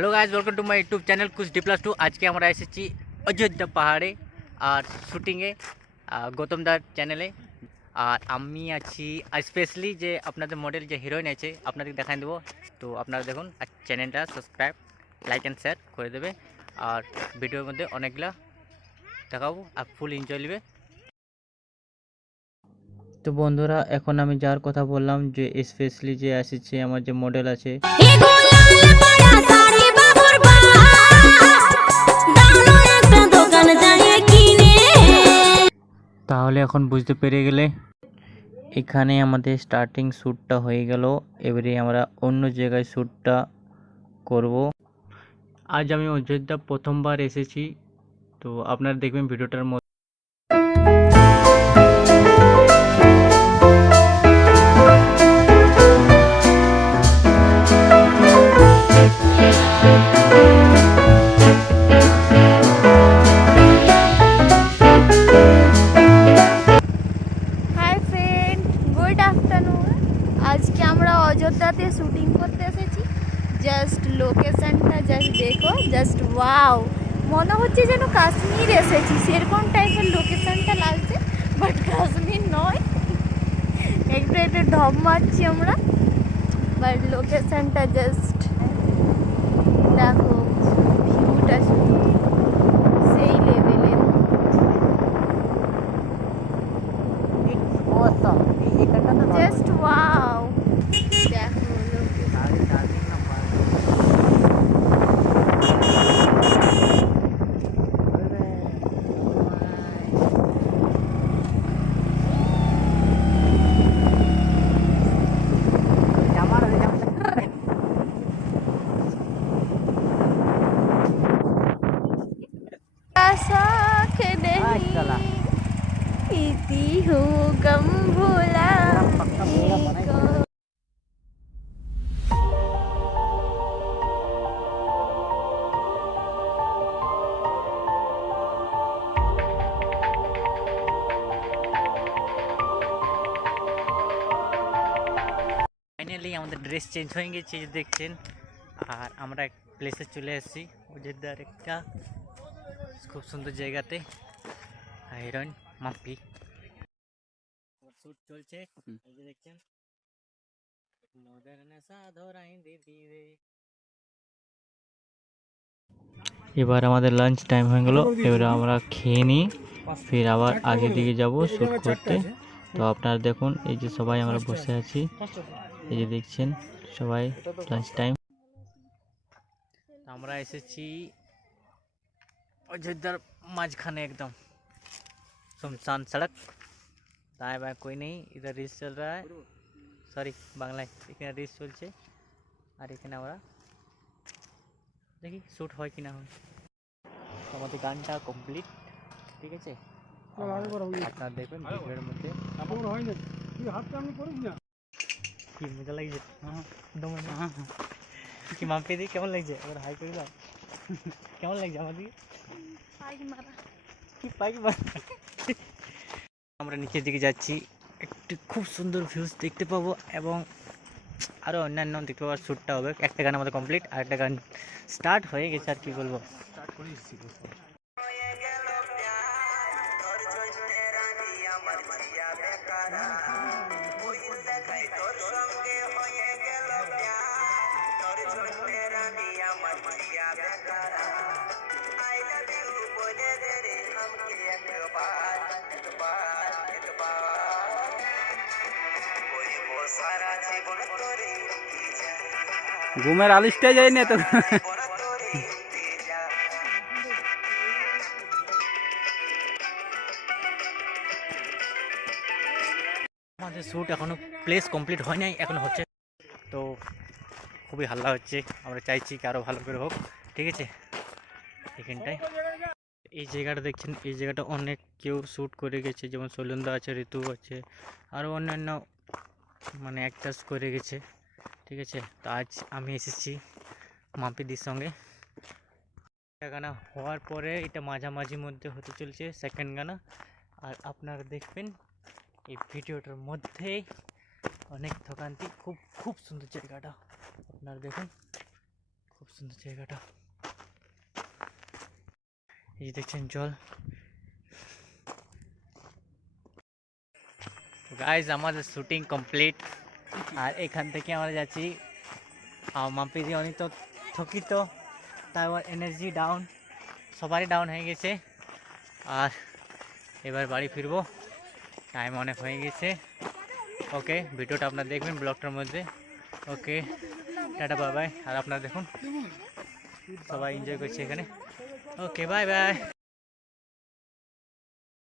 Hello guys, welcome to my YouTube channel कुछ डी+2। आज के আমরা এসেছি অযোধ্যা পাহাড়ে আর শুটিংয়ে গৌতম দার চ্যানেলে। আর আমি আছি স্পেশালি যে আপনাদের মডেল যে হিরোইন আছে আপনাদের দেখাই দেবো। তো আপনারা দেখুন আর চ্যানেলটা সাবস্ক্রাইব লাইক অ্যান্ড শেয়ার করে দেবে। আর ভিডিওর মধ্যে অনেকগুলা দেখাবো আর ফুল এনজয় নেবে। তো বন্ধুরা, এখন আমি যার কথা বললাম যে স্পেশালি যে এসেছে আমার যে মডেল আছে, তাহলে এখন বুঝতে পেরে গেলে এখানে আমাদের স্টার্টিং শ্যুটটা হয়ে গেল। এবারে আমরা অন্য জায়গায় শ্যুটটা করব। আজ আমি অযোধ্যা প্রথমবার এসেছি, তো আপনারা দেখবেন ভিডিওটার মধ্যে। আজকে আমরা অযোধ্যাতে শুটিং করতে এসেছি। জাস্ট লোকেশনটা জাস্ট দেখো, জাস্ট ওয়াও, মনে হচ্ছে যেন কাশ্মীর এসেছি, সেরকম টাইপের লোকেশনটা লাগছে, বাট কাশ্মীর নয়। একটু একটু ঢপ মারছি আমরা, বাট লোকেশনটা জাস্ট দেখো, ভিউটা শুধু সেই লেভেলের। জাস্ট ওয়াও, দেখো इति हूँ गम भुला ফাইনালি আমাদের ড্রেস চেঞ্জ হয়ে গেছে দেখছেন। আর আমরা এক প্লেসে চলে এসেছি, অযোধ্যার একটা খুব সুন্দর জায়গাতে। হিরোইন মাম্পি শ্যুট চলছে, এই যে দেখছেন। এবার আমাদের লাঞ্চ টাইম হয়ে গেল, এবার আমরা খেয়ে নিই, ফির আবার আগের দিকে যাব শ্যুট করতে। তো আপনারা দেখুন, এই যে সবাই আমরা বসে আছি, এই যে দেখছেন সবাই লাঞ্চ টাইম। আমরা এসেছি অযোধ্যার মাঝখানে, एकदम सुनसान सड़क, दाएं बाएं कोई नहीं। इधर रील्स चल रहा है, सॉरी बांग्लाয় এখানে রিলস চলছে। আর এখানে আমরা দেখি শ্যুট হয় কিনা হয়। আমাদের গানটা কমপ্লিট, ঠিক আছে। আপনারা দেখবেন ভিডিওর মধ্যে কি মজা লাগছে। কি মাম্পি দি কেমন লাগছে? আবার হাই করে দাও, কেমন লাগছে আমাদের? কি পাইক মারা। আমরা নিচের দিকে যাচ্ছি, একটি খুব সুন্দর ভিউজ দেখতে পাবো এবং আরও অন্যান্য দেখতে পাবো। শ্যুটটা হবে, একটা গান আমাদের কমপ্লিট, আর একটা গান স্টার্ট হয়ে গেছে। আর কি বলবো, ঘুমের আলিশটাই যাই না তো। আমাদের শ্যুট এখনো প্লেস কমপ্লিট হয় নাই, এখন হচ্ছে। তো খুবই হাল্লা হচ্ছে, আমরা চাইছি কি আরও ভালো করে হোক, ঠিক আছে। এখানটায় এই জায়গাটা দেখছেন, এই জায়গাটা অনেক কেউ শ্যুট করে গেছে, যেমন শৈলেন্দা আছে, ঋতু আছে, আরও অন্যান্য মানে অ্যাক্টার্স করে গেছে, ঠিক আছে। তো আজ আমি এসেছি মাম্পিদির সঙ্গে। গানা হওয়ার পরে এটা মাঝামাঝির মধ্যে হতে চলছে সেকেন্ড গানা। আর আপনারা দেখবেন এই ভিডিওটার মধ্যে অনেক থকান্তি, খুব খুব সুন্দর জায়গাটা, আপনারা দেখুন। খুব সুন্দর জায়গাটা, এই যে দেখছেন জল। গাইজ আমাদের শুটিং কমপ্লিট, আর এখান থেকে আমরা যাচ্ছি মাম্পি দিয়ে অনেক তো থকিত, তারপর এনার্জি ডাউন, সবারই ডাউন হয়ে গেছে। আর এবার বাড়ি ফিরবো, টাইম অনেক হয়ে গেছে। ওকে, ভিডিওটা আপনারা দেখবেন ব্লগটার মধ্যে। ওকে, টাটা, বাই বাই। আর আপনারা দেখুন সবাই এনজয় করছে এখানে। ওকে, বাই বাই।